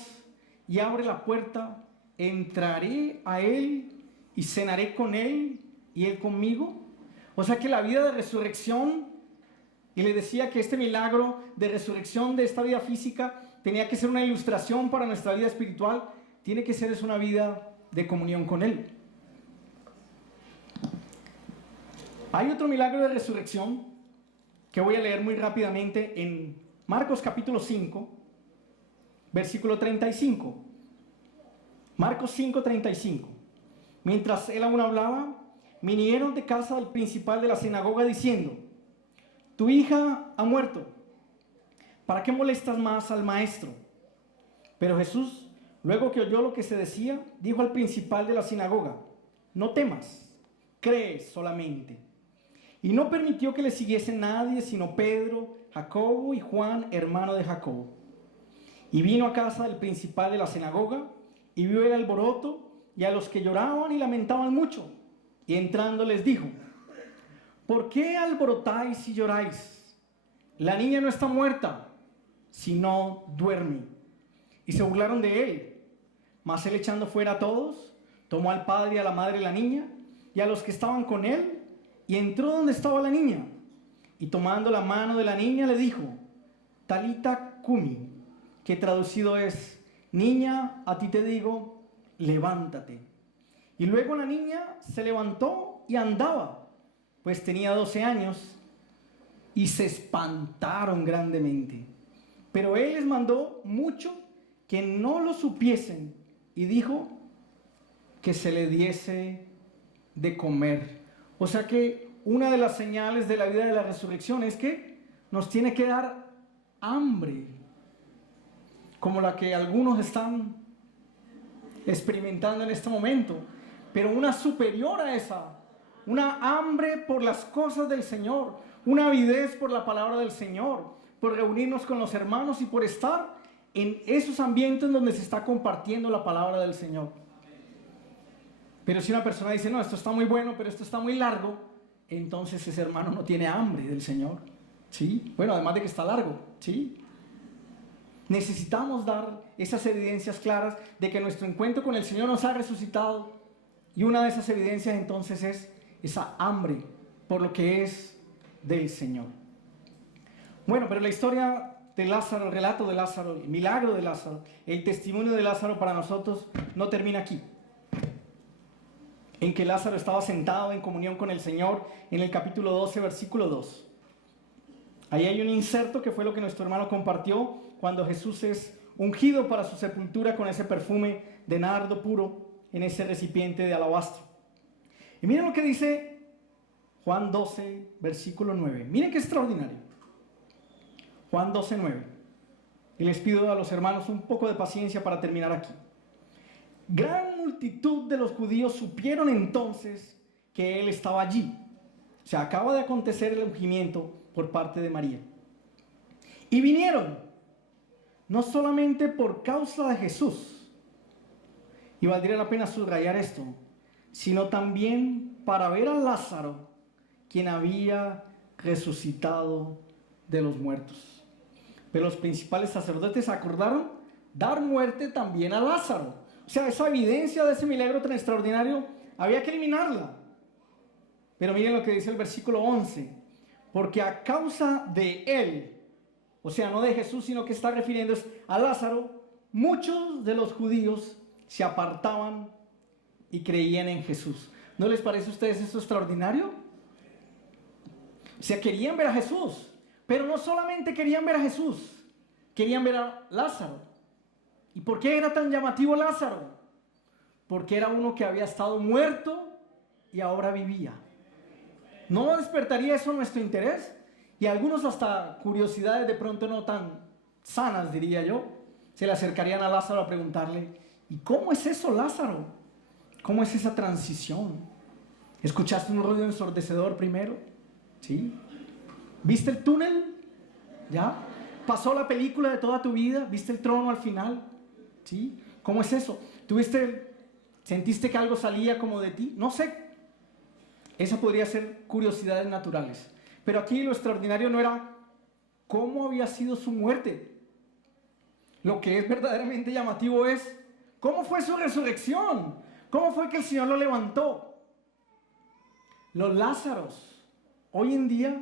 y abre la puerta, entraré a él y cenaré con él y él conmigo. O sea que la vida de resurrección, y les decía que este milagro de resurrección de esta vida física tenía que ser una ilustración para nuestra vida espiritual, tiene que ser una vida de comunión con él. Hay otro milagro de resurrección que voy a leer muy rápidamente en Marcos capítulo 5, versículo 35. Marcos 5:35. Mientras él aún hablaba, vinieron de casa del principal de la sinagoga diciendo: tu hija ha muerto, ¿para qué molestas más al maestro? Pero Jesús, luego que oyó lo que se decía, dijo al principal de la sinagoga: no temas, cree solamente. Y no permitió que le siguiese nadie sino Pedro, Jacobo y Juan, hermano de Jacobo. Y vino a casa del principal de la sinagoga y vio el alboroto y a los que lloraban y lamentaban mucho. Y entrando les dijo: ¿por qué alborotáis y lloráis? La niña no está muerta, sino duerme. Y se burlaron de él. Mas él, echando fuera a todos, tomó al padre y a la madre de la niña y a los que estaban con él, y entró donde estaba la niña. Y tomando la mano de la niña le dijo: Talita cumi, que traducido es: niña, a ti te digo, levántate. Y luego la niña se levantó y andaba, pues tenía 12 años, y se espantaron grandemente. Pero él les mandó mucho que no lo supiesen, y dijo que se le diese de comer. O sea que una de las señales de la vida de la resurrección es que nos tiene que dar hambre, como la que algunos están experimentando en este momento, pero una superior a esa, una hambre por las cosas del Señor, una avidez por la palabra del Señor, por reunirnos con los hermanos y por estar en esos ambientes donde se está compartiendo la palabra del Señor. Pero si una persona dice: no, esto está muy bueno, pero esto está muy largo, entonces ese hermano no tiene hambre del Señor, ¿sí? Bueno, además de que está largo, ¿sí? Necesitamos dar esas evidencias claras de que nuestro encuentro con el Señor nos ha resucitado. Y una de esas evidencias entonces es esa hambre por lo que es del Señor. Bueno, pero la historia de Lázaro, el relato de Lázaro, el milagro de Lázaro, el testimonio de Lázaro para nosotros no termina aquí. En que Lázaro estaba sentado en comunión con el Señor en el capítulo 12, versículo 2. Ahí hay un inserto que fue lo que nuestro hermano compartió cuando Jesús es ungido para su sepultura con ese perfume de nardo puro en ese recipiente de alabastro. Y miren lo que dice Juan 12, versículo 9. Miren qué extraordinario. Juan 12, 9. Y les pido a los hermanos un poco de paciencia para terminar aquí. Gran multitud de los judíos supieron entonces que él estaba allí. O sea, acaba de acontecer el ungimiento por parte de María. Y vinieron, no solamente por causa de Jesús, y valdría la pena subrayar esto, sino también para ver a Lázaro, quien había resucitado de los muertos. Pero los principales sacerdotes acordaron dar muerte también a Lázaro. O sea, esa evidencia de ese milagro tan extraordinario había que eliminarla. Pero miren lo que dice el versículo 11. Porque a causa de él, o sea, no de Jesús, sino que está refiriéndose a Lázaro, muchos de los judíos se apartaban y creían en Jesús. ¿No les parece a ustedes esto extraordinario? O sea, querían ver a Jesús, pero no solamente querían ver a Jesús, querían ver a Lázaro. ¿Y por qué era tan llamativo Lázaro? Porque era uno que había estado muerto y ahora vivía. ¿No despertaría eso nuestro interés? Y algunos hasta curiosidades de pronto no tan sanas, diría yo, se le acercarían a Lázaro a preguntarle, ¿y cómo es eso, Lázaro? ¿Cómo es esa transición? ¿Escuchaste un ruido ensordecedor primero? ¿Sí? ¿Viste el túnel? ¿Ya? ¿Pasó la película de toda tu vida? ¿Viste el trono al final? ¿Sí? ¿Cómo es eso? ¿Sentiste que algo salía como de ti? No sé. Esa podría ser curiosidades naturales. Pero aquí lo extraordinario no era cómo había sido su muerte. Lo que es verdaderamente llamativo es cómo fue su resurrección. ¿Cómo fue que el Señor lo levantó? Los Lázaros hoy en día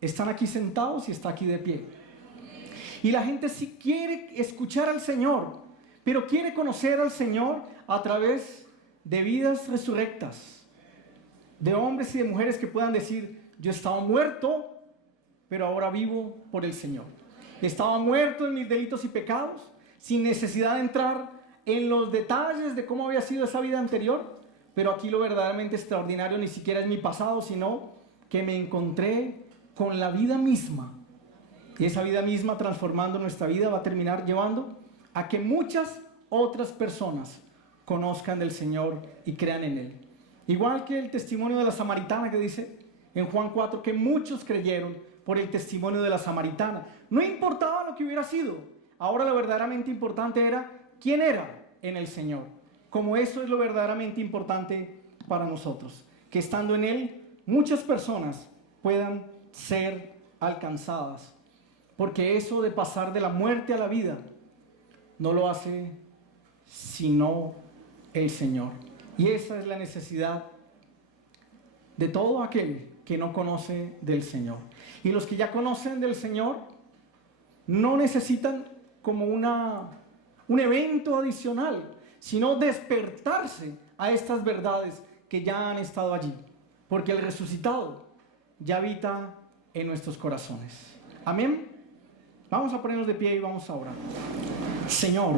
están aquí sentados y está aquí de pie. Y la gente sí quiere escuchar al Señor, pero quiere conocer al Señor a través de vidas resurrectas. De hombres y de mujeres que puedan decir, yo estaba muerto, pero ahora vivo por el Señor. Estaba muerto en mis delitos y pecados, sin necesidad de entrar en los detalles de cómo había sido esa vida anterior, pero aquí lo verdaderamente extraordinario ni siquiera es mi pasado, sino que me encontré con la vida misma. Y esa vida misma, transformando nuestra vida, va a terminar llevando a que muchas otras personas conozcan del Señor y crean en Él. Igual que el testimonio de la samaritana que dice en Juan 4 que muchos creyeron por el testimonio de la samaritana. No importaba lo que hubiera sido. Ahora lo verdaderamente importante era quién era en el Señor. Como eso es lo verdaderamente importante para nosotros. Que estando en Él, muchas personas puedan ser alcanzadas. Porque eso de pasar de la muerte a la vida no lo hace sino el Señor. Y esa es la necesidad de todo aquel que no conoce del Señor. Y los que ya conocen del Señor no necesitan como un evento adicional, sino despertarse a estas verdades que ya han estado allí. Porque el resucitado ya habita en nuestros corazones. Amén. Vamos a ponernos de pie y vamos a orar. Señor,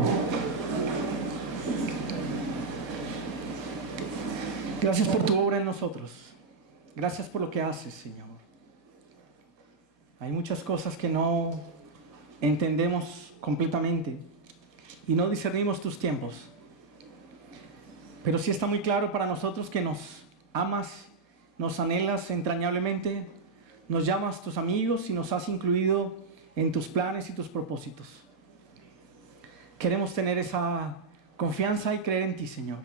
gracias por tu obra en nosotros. Gracias por lo que haces, Señor. Hay muchas cosas que no entendemos completamente y no discernimos tus tiempos. Pero sí está muy claro para nosotros que nos amas, nos anhelas entrañablemente, nos llamas tus amigos y nos has incluido en tus planes y tus propósitos. Queremos tener esa confianza y creer en ti, Señor.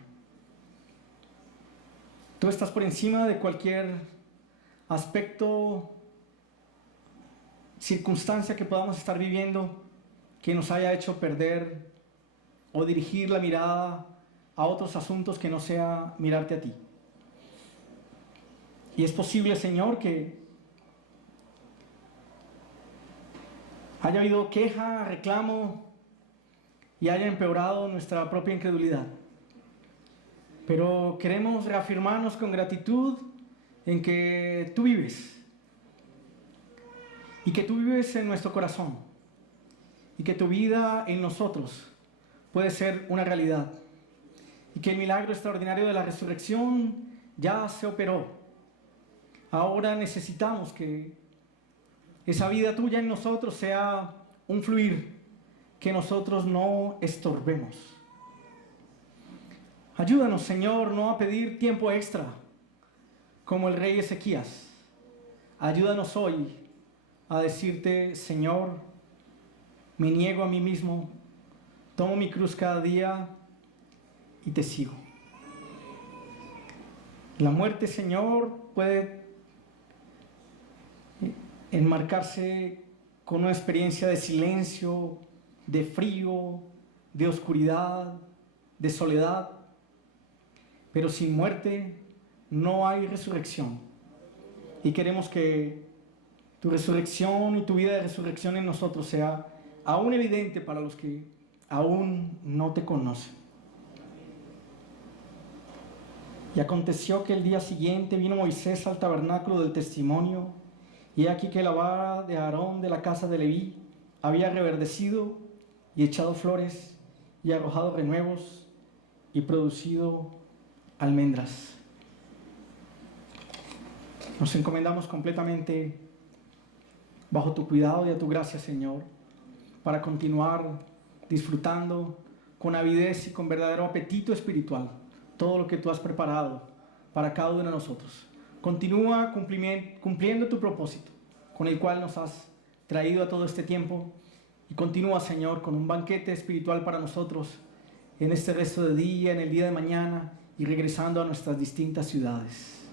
Tú estás por encima de cualquier aspecto, circunstancia que podamos estar viviendo que nos haya hecho perder o dirigir la mirada a otros asuntos que no sea mirarte a ti. Y es posible, Señor, que haya habido queja, reclamo y haya empeorado nuestra propia incredulidad. Pero queremos reafirmarnos con gratitud en que tú vives. Y que tú vives en nuestro corazón. Y que tu vida en nosotros puede ser una realidad. Y que el milagro extraordinario de la resurrección ya se operó. Ahora necesitamos que esa vida tuya en nosotros sea un fluir, que nosotros no estorbemos. Ayúdanos, Señor, no a pedir tiempo extra, como el rey Ezequías. Ayúdanos hoy a decirte, Señor, me niego a mí mismo, tomo mi cruz cada día y te sigo. La muerte, Señor, puede enmarcarse con una experiencia de silencio, de frío, de oscuridad, de soledad. Pero sin muerte no hay resurrección. Y queremos que tu resurrección y tu vida de resurrección en nosotros sea aún evidente para los que aún no te conocen. Y aconteció que el día siguiente vino Moisés al tabernáculo del testimonio, y he aquí que la vara de Aarón de la casa de Leví había reverdecido y echado flores y arrojado renuevos y producido almendras. Nos encomendamos completamente bajo tu cuidado y a tu gracia, Señor, para continuar disfrutando con avidez y con verdadero apetito espiritual todo lo que tú has preparado para cada uno de nosotros. Continúa cumpliendo tu propósito con el cual nos has traído a todo este tiempo, y continúa, Señor, con un banquete espiritual para nosotros en este resto de día, en el día de mañana y regresando a nuestras distintas ciudades.